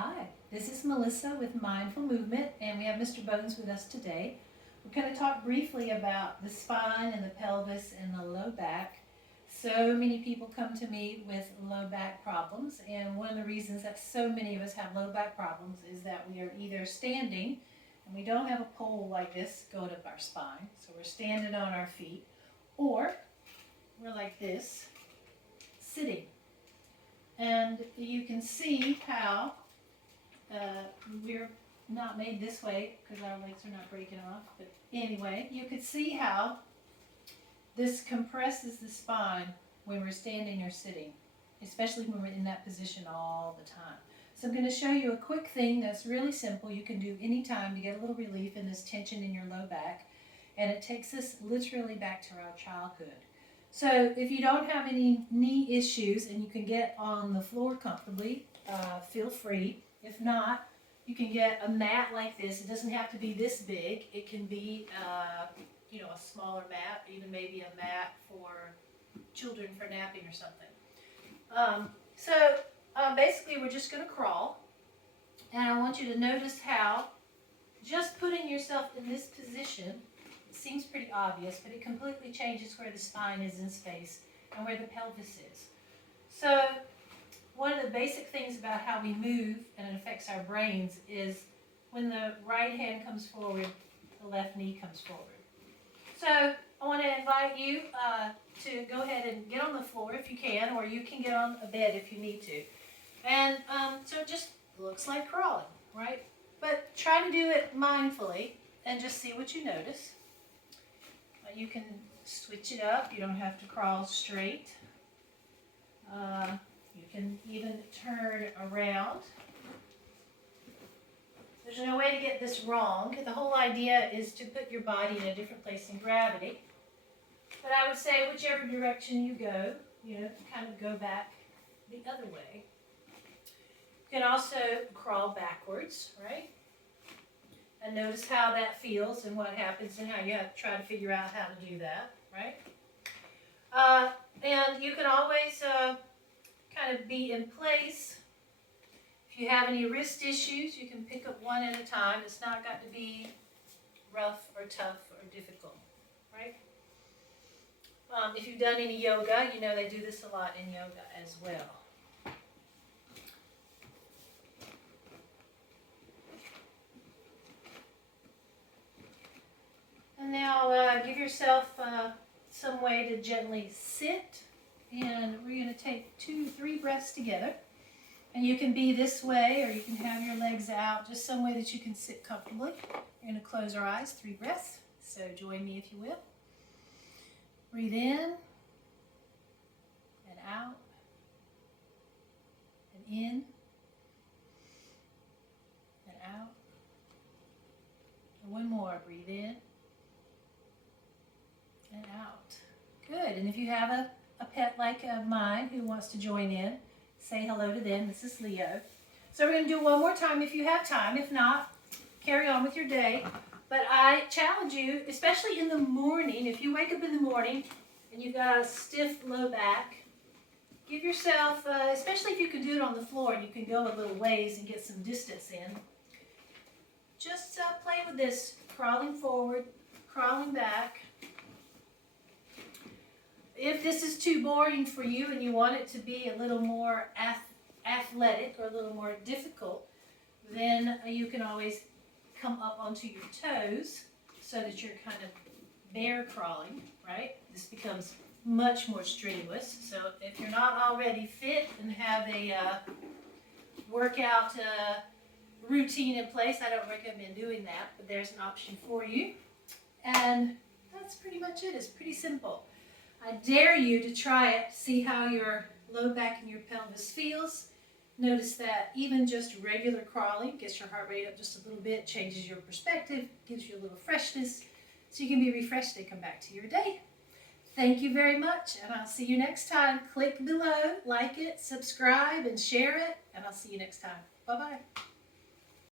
Hi, this is Melissa with Mindful Movement, and we have Mr. Bones with us today. We're going to talk briefly about the spine and the pelvis and the low back. So many people come to me with low back problems, and one of the reasons that so many of us have low back problems is that we are either standing, and we don't have a pole like this going up our spine, so we're standing on our feet, or we're like this, sitting. And you can see how we're not made this way because our legs are not breaking off. But anyway, you could see how this compresses the spine when we're standing or sitting, especially when we're in that position all the time. So I'm going to show you a quick thing that's really simple you can do anytime to get a little relief in this tension in your low back. And it takes us literally back to our childhood. So if you don't have any knee issues and you can get on the floor comfortably, feel free. If not, you can get a mat like this. It doesn't have to be this big. It can be, a smaller mat, even maybe a mat for children for napping or something. Basically, we're just going to crawl. And I want you to notice how just putting yourself in this position, it seems pretty obvious, but it completely changes where the spine is in space and where the pelvis is. So one of the basic things about how we move and it affects our brains is when the right hand comes forward, the left knee comes forward. So I want to invite you to go ahead and get on the floor if you can, or you can get on a bed if you need to. And so it just looks like crawling, right? But try to do it mindfully and just see what you notice. You can switch it up. You don't have to crawl straight. You can even turn around. There's no way to get this wrong. The whole idea is to put your body in a different place in gravity. But I would say whichever direction you go, kind of go back the other way. You can also crawl backwards, right? And notice how that feels and what happens and how you have to try to figure out how to do that, right? And you can always kind of be in place. If you have any wrist issues, you can pick up one at a time. It's not got to be rough or tough or difficult, right? If you've done any yoga, they do this a lot in yoga as well. And now give yourself some way to gently sit. And we're going to take 2-3 breaths together. And you can be this way, or you can have your legs out, just some way that you can sit comfortably. We're going to close our eyes, 3 breaths. So join me if you will. Breathe in, and out, and in, and out. And one more, breathe in, and out. Good, and if you have a pet like mine who wants to join in, say hello to them. This is Leo. So we're going to do it one more time if you have time. If not, carry on with your day. But I challenge you, especially in the morning, if you wake up in the morning and you've got a stiff low back, give yourself, especially if you can do it on the floor and you can go a little ways and get some distance in, just play with this, crawling forward, crawling back. If this is too boring for you and you want it to be a little more athletic or a little more difficult, then you can always come up onto your toes so that you're kind of bear crawling, right? This becomes much more strenuous. So if you're not already fit and have a workout routine in place, I don't recommend doing that, but there's an option for you. And that's pretty much it. It's pretty simple. I dare you to try it, see how your low back and your pelvis feels. Notice that even just regular crawling gets your heart rate up just a little bit, changes your perspective, gives you a little freshness, so you can be refreshed and come back to your day. Thank you very much, and I'll see you next time. Click below, like it, subscribe, and share it, and I'll see you next time. Bye-bye.